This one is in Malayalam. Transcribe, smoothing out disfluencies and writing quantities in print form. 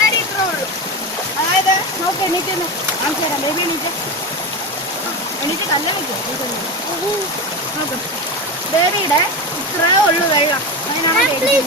കാര്യം ഇത്രേ ഉള്ളൂ. അതായത് നോക്ക് എണീറ്റ് കാണിച്ചു തരാം. ബേബി എണീറ്റ് കല്ല വെക്കും. നോക്ക് ബേബിയുടെ ഇത്രേ ഉള്ളു വെള്ളം. അതിനാണ് ബേബി